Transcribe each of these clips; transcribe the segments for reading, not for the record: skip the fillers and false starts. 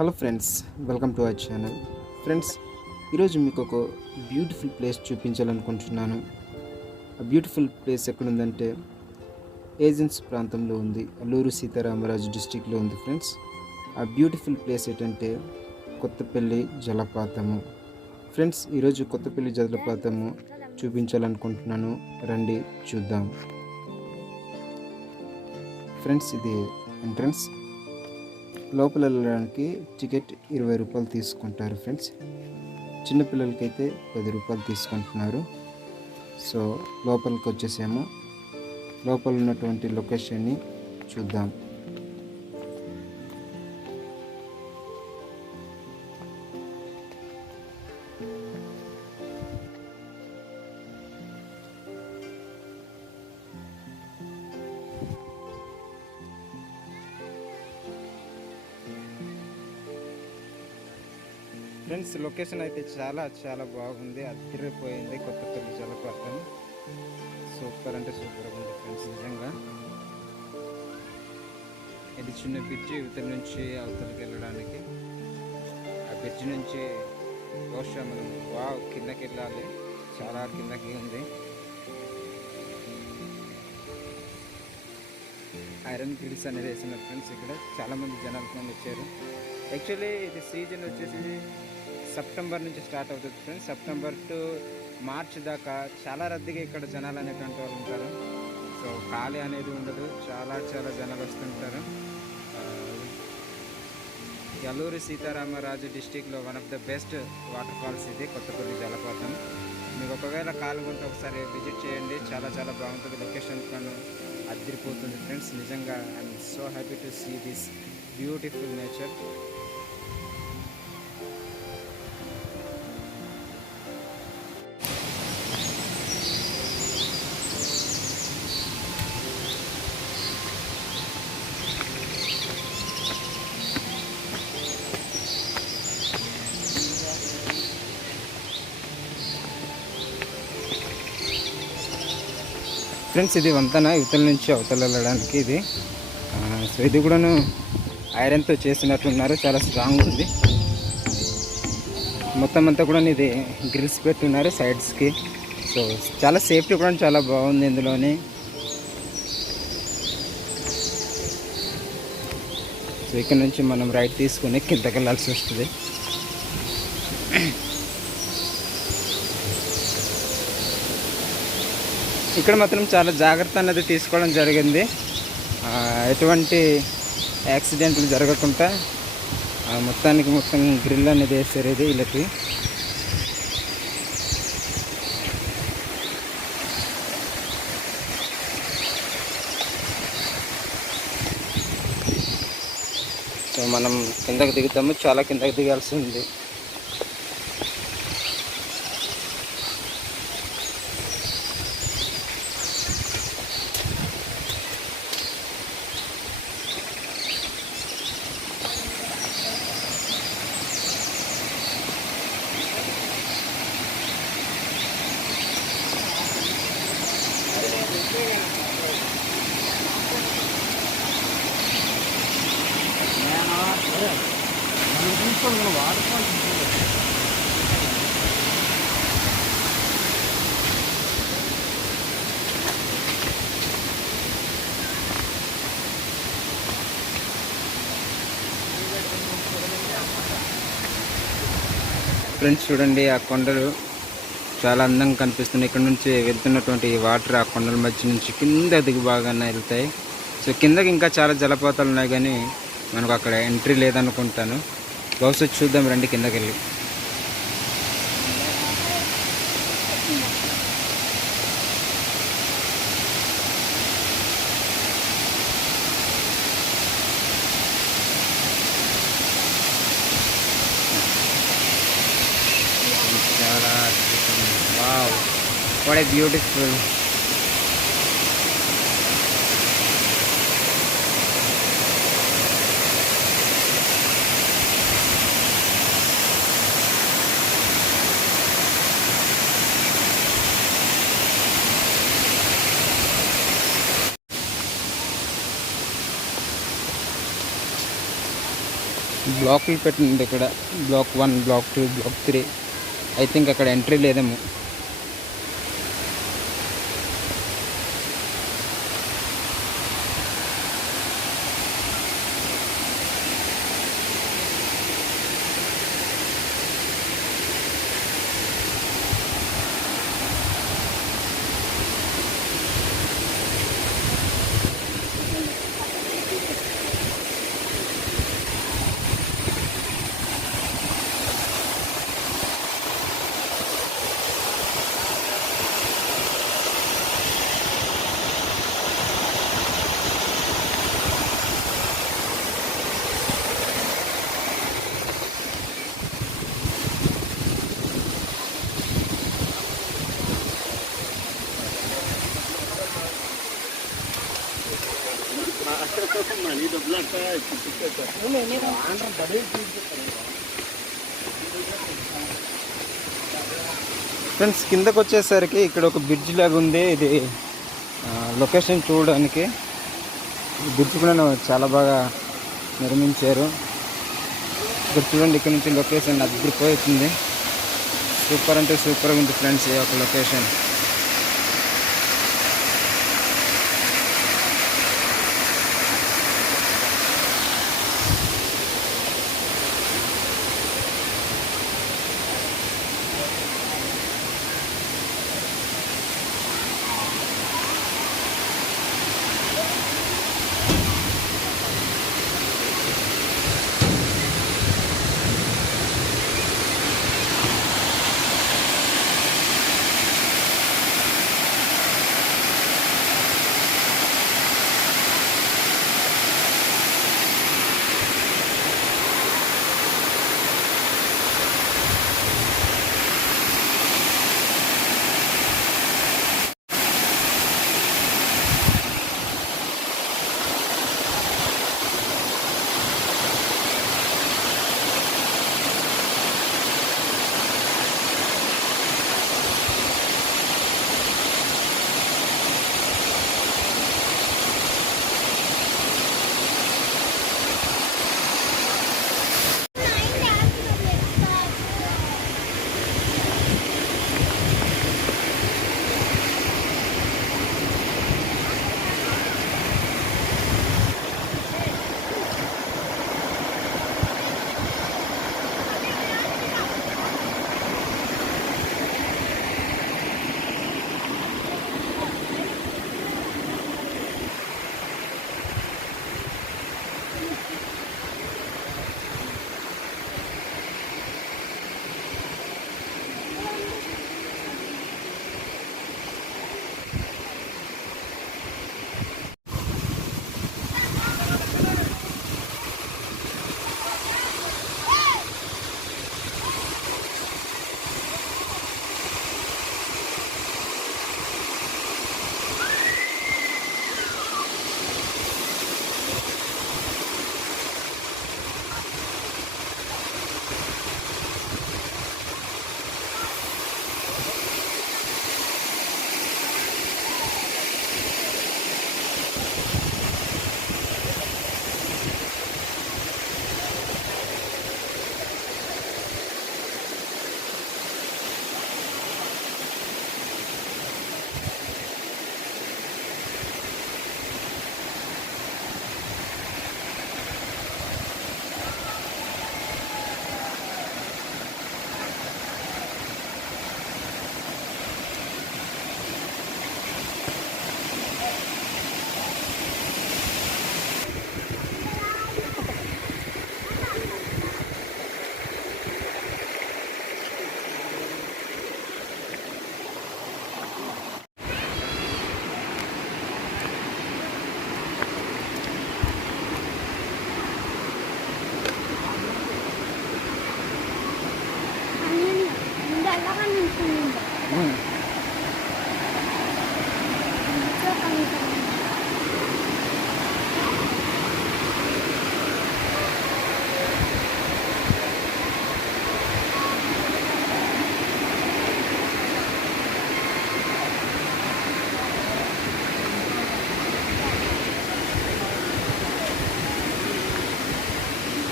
Hello friends, welcome to our channel. Friends, ఈరోజు మీకు ఒక బ్యూటిఫుల్ ప్లేస్ చూపించాలనుకుంటున్నాను. ఆ బ్యూటిఫుల్ ప్లేస్ ఎక్కడుందంటే ఏజెన్సీ ప్రాంతంలో ఉంది. అల్లూరు సీతారామరాజు డిస్టిక్లో ఉంది ఫ్రెండ్స్. ఆ బ్యూటిఫుల్ ప్లేస్ ఏంటంటే కొత్తపల్లి జలపాతము. ఫ్రెండ్స్, ఈరోజు కొత్తపల్లి జలపాతము చూపించాలనుకుంటున్నాను. రండి చూద్దాం. ఫ్రెండ్స్, ఇది ఎంట్రన్స్. లోపల వెళ్ళడానికి టికెట్ 20 రూపాయలు తీసుకుంటారు ఫ్రెండ్స్. చిన్నపిల్లలకైతే 10 రూపాయలు తీసుకుంటున్నారు. సో లోపలికి వచ్చేసాము. లోపల ఉన్నటువంటి లొకేషన్ని చూద్దాం. ఫ్రెండ్స్, లొకేషన్ అయితే చాలా చాలా బాగుంది. అదిరిపోయింది. కొత్తపల్లి జలపాతం సూపర్ అంటే సూపర్గా ఉంది ఫ్రెండ్స్. నిజంగా ఇది చిన్న బ్రిడ్జి, ఇవతల నుంచి అవతలకి వెళ్ళడానికి. ఆ బ్రిడ్జి నుంచి బహుశా మనం కిందకి వెళ్ళాలి. చాలా కిందకి ఉంది. ఐరన్ గ్రిల్స్ అనేది వేస్తున్నారు ఫ్రెండ్స్. ఇక్కడ చాలామంది జనాలు వచ్చారు. యాక్చువల్లీ ఇది సీజన్ వచ్చేసి సెప్టెంబర్ నుంచి స్టార్ట్ అవుతుంది ఫ్రెండ్స్. సెప్టెంబర్ టు మార్చ్ దాకా చాలా రద్దీగా ఇక్కడ జనాలు అనేటువంటి వాళ్ళు ఉంటారు. సో ఖాళీ అనేది ఉండదు. చాలా చాలా జనాలు వస్తుంటారు. అల్లూరి సీతారామరాజు డిస్టిక్లో one of the best water falls ఇది కొత్తపల్లి జలపాతం. మీకు ఒకవేళ కాలుగుంటే ఒకసారి విజిట్ చేయండి. చాలా చాలా బాగుంటుంది. లొకేషన్ కానీ అదిరిపోతుంది ఫ్రెండ్స్. నిజంగా I'm so happy to see this beautiful nature. Friends, ఇది వంతన ఇవతల నుంచి అవతల వెళ్ళడానికి. ఇది సో ఇది కూడాను ఐరన్తో చేసినట్లున్నారు. చాలా స్ట్రాంగ్ ఉంది. మొత్తం అంతా కూడా ఇది గ్రిల్స్ పెట్టున్నారు సైడ్స్కి. సో చాలా సేఫ్టీ కూడా చాలా బాగుంది ఇందులోని. సో ఇక్కడ నుంచి మనం రైట్ తీసుకుని కిందకి వెళ్ళాల్సి వస్తుంది. ఇక్కడ మాత్రం చాలా జాగ్రత్త అనేది తీసుకోవడం జరిగింది. ఎటువంటి యాక్సిడెంట్లు జరగకుండా మొత్తం గ్రిల్ అనేది వేస్తారు ఇది వీళ్ళకి. సో మనం కిందకి దిగుతాము. చాలా కిందకి దిగాల్సి ఉంది. ఫ్రెండ్స్, చూడండి ఆ కొండలు చాలా అందంగా కనిపిస్తున్నాయి. ఇక్కడ నుంచి వెళ్తున్నటువంటి వాటర్ ఆ కొండల మధ్య నుంచి కింద దిగు బాగానే వెళ్తాయి. సో కిందకి ఇంకా చాలా జలపాతాలు ఉన్నాయి, కానీ మనకు అక్కడ ఎంట్రీ లేదనుకుంటాను. బహుశా చూద్దాం రండి కిందకి వెళ్ళి. Wow, what a beautiful. బ్లాక్లు పెట్టింది ఇక్కడ. Block 1, block 2, block 3. I think అక్కడ ఎంట్రీ లేదేమో. ఫ్రెండ్స్, కిందకు వచ్చేసరికి ఇక్కడ ఒక బ్రిడ్జ్ లాగా ఉంది. ఇది లొకేషన్ చూడడానికి. ఈ బ్రిడ్జ్ కూడా చాలా బాగా నిర్మించారు. ఇక్కడ చూడండి, ఇక్కడ నుంచి లొకేషన్ అదిరిపోతుంది. సూపర్ అంటే సూపర్గా ఉంది ఫ్రెండ్స్ ఈ యొక్క లొకేషన్.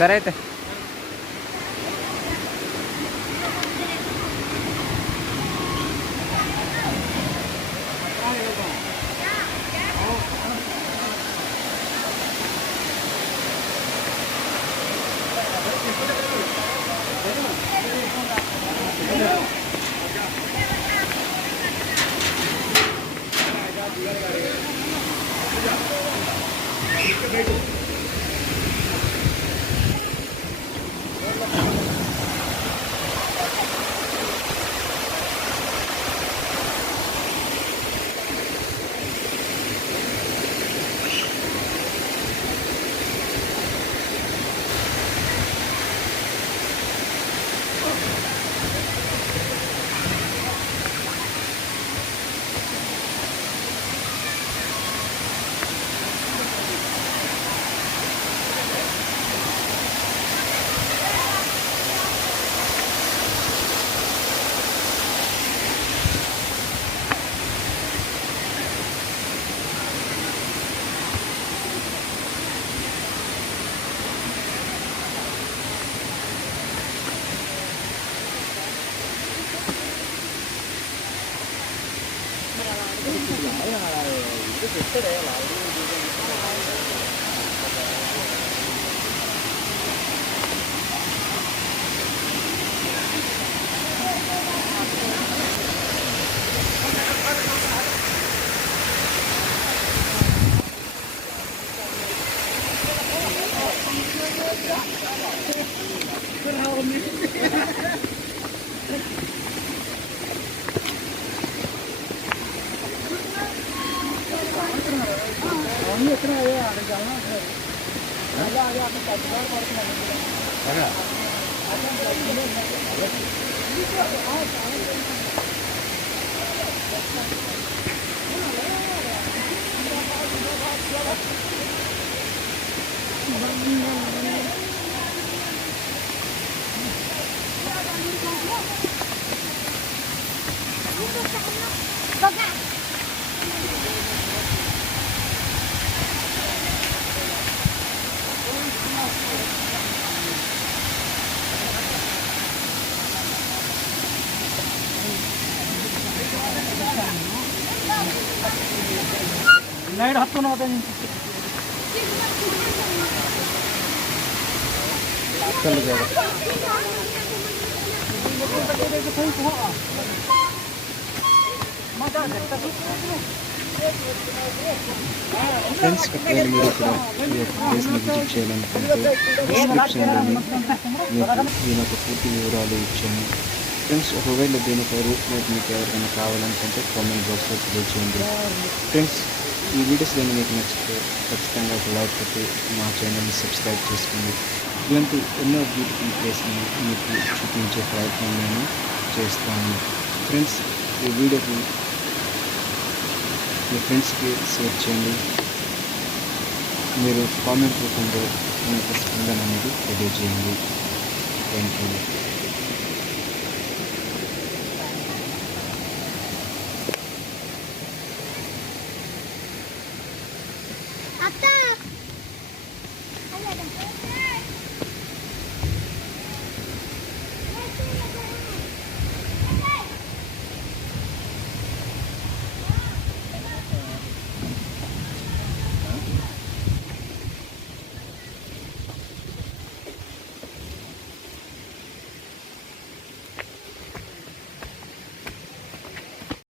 సరే అయితే. लाइट हाथ तो ना होता है चल जाएगा। ఫ్రెండ్స్ ఒకవేళ మీరు కూడా ఈ యొక్క ప్లేస్ని విజిట్ చేయాలనుకుంటే డిస్క్రిప్షన్లోని మీకు దీని యొక్క పూర్తి వివరాలు ఇచ్చాను. ఫ్రెండ్స్ ఒకవేళ దీని యొక్క రూట్ మ్యాప్ మీకు ఎవరికైనా కావాలనుకుంటే కామెంట్ బాక్స్లో తెలియజేయండి. ఫ్రెండ్స్ ఈ వీడియోస్ కానీ మీకు నచ్చితే ఖచ్చితంగా ఒక లైక్ కొట్టి మా ఛానల్ని సబ్స్క్రైబ్ చేసుకోండి. ఇలాంటి ఎన్నో బ్యూటిఫుల్ ప్లేస్ని మీకు చూపించే ప్రయత్నం నేను చేస్తాను. ఫ్రెండ్స్ ఈ వీడియోకి మీ ఫ్రెండ్స్కి షేర్ చేయండి. మీరు కామెంట్ రూపంలో మీ యొక్క స్పందన అనేది తెలియజేయండి. Thank you.